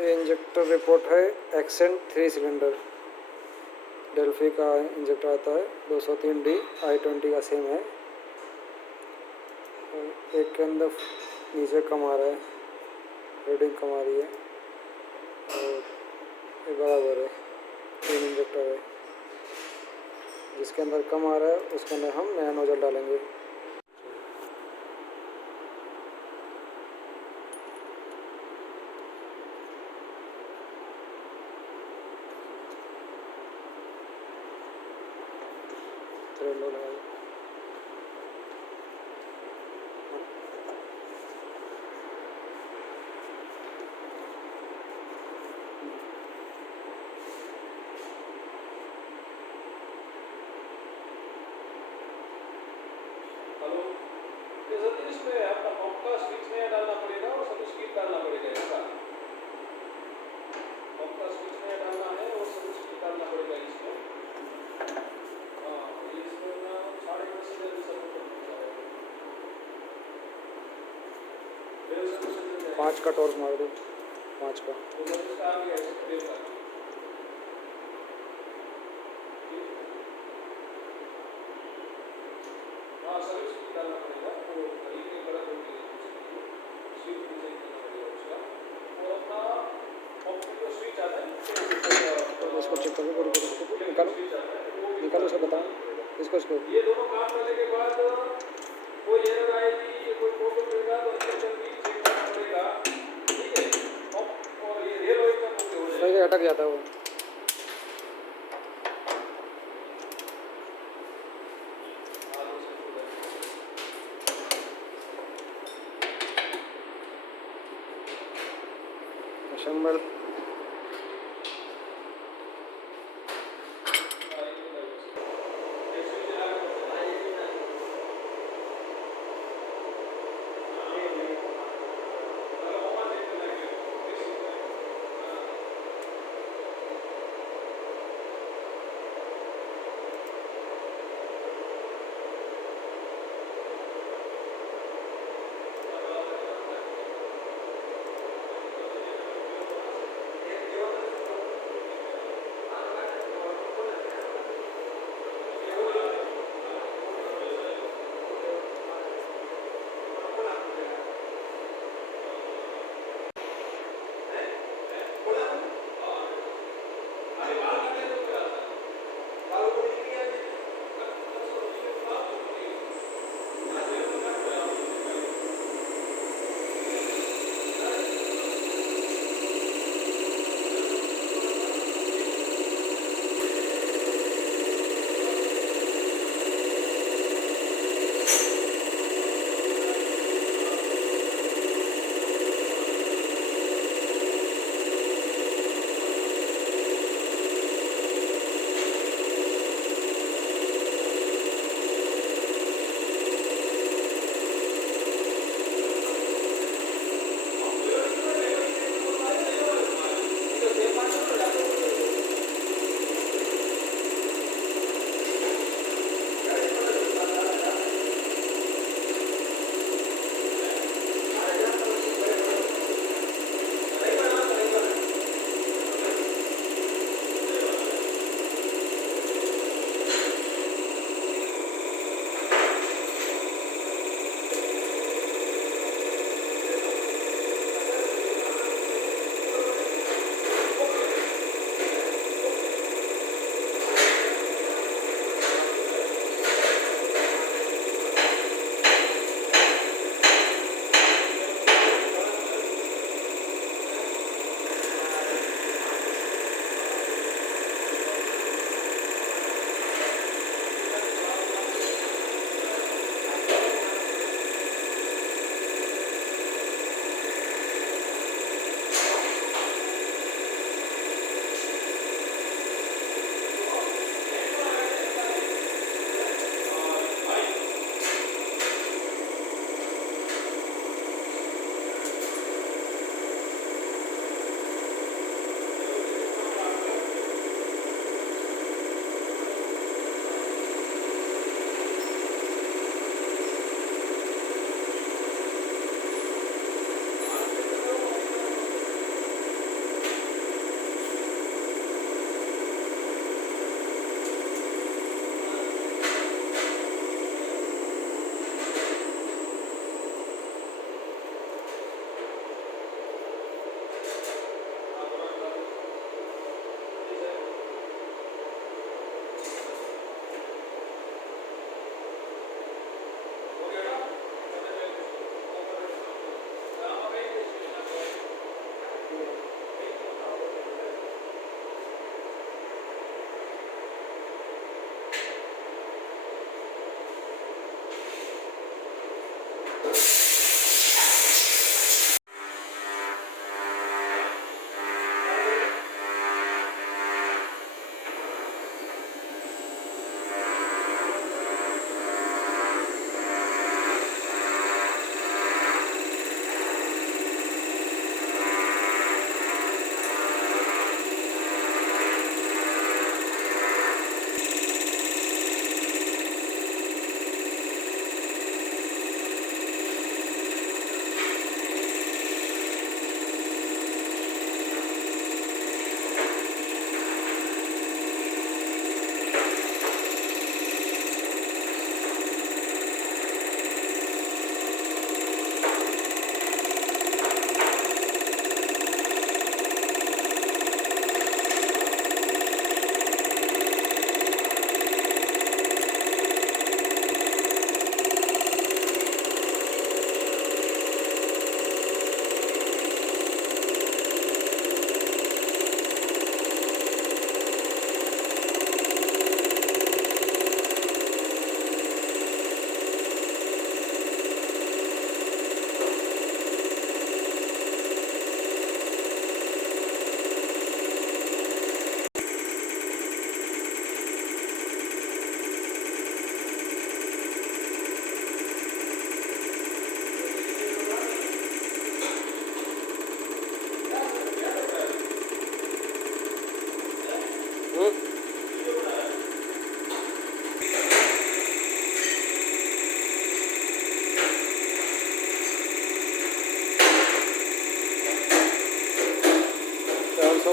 ये injector report है एक्सेंट 3 cylinder Delphi का इंजेक्टर आता है 203D I20 का सेम है। एक के अंदर नीचे कम आ रहा है, रीडिंग कम आ रही है और ये बराबर है। 3 इंजेक्टर है, जिसके अंदर कम आ रहा है उसके अंदर हम नया नोजल डालेंगे। थ्रेड लो लगाइए। इसमें आपका पंप का स्विच नया डालना पड़ेगा और सब स्पीड डालना पड़ेगा। इसका पंप का स्विच नया डालना है और सब स्पीड डालना पड़ेगा इसमें। हाँ, इसमें ना 10:30 से सब कुछ 5 का टॉर्क मार दो, 5 का। तो इसका आ गया है का। हाँ, सब स्पीड डालना पड़ेगा तो तरीके गलत होगी स्विच नीचे करना पड़ेगा उसका। और अपना पंप का स्विच आता है इसको चेक करो, पूरी निकालो निकालो, उसको बताओ इसको। ये दोनों काम करने के बाद कोई एरर आएगी या कोई प्रॉब्लम रहेगा तो इंजेक्टर भी चेक करना पड़ेगा। ठीक है, पंप और ये रेल ऑयल का हो जाएगा, अटक जाता है वो। शंबर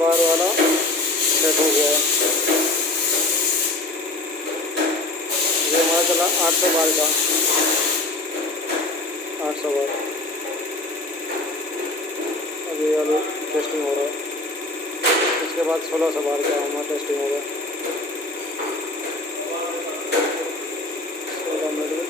बार वाला सेट हो गया है। ये हमारा चला 800 बार का, 800 बार। अब ये वाली टेस्टिंग हो रहा है। इसके बाद 1600 बार का हमारा टेस्टिंग होगा। 16 मिनट में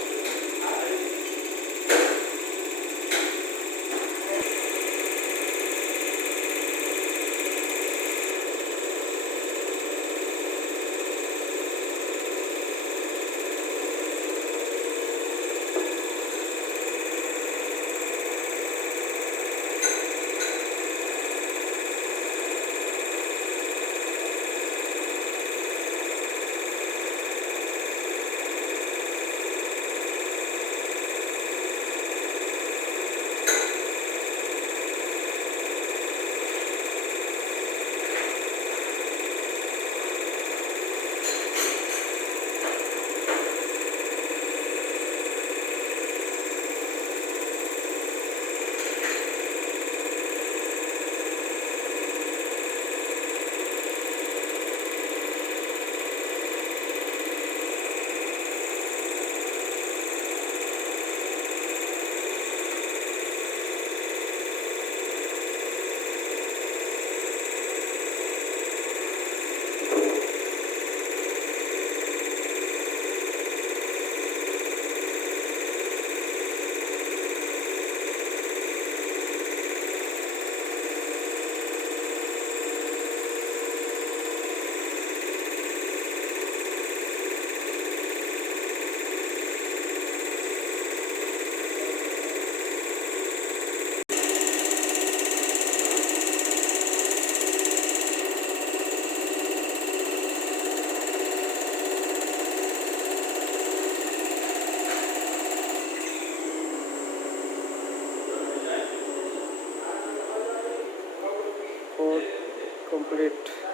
कंप्लीट।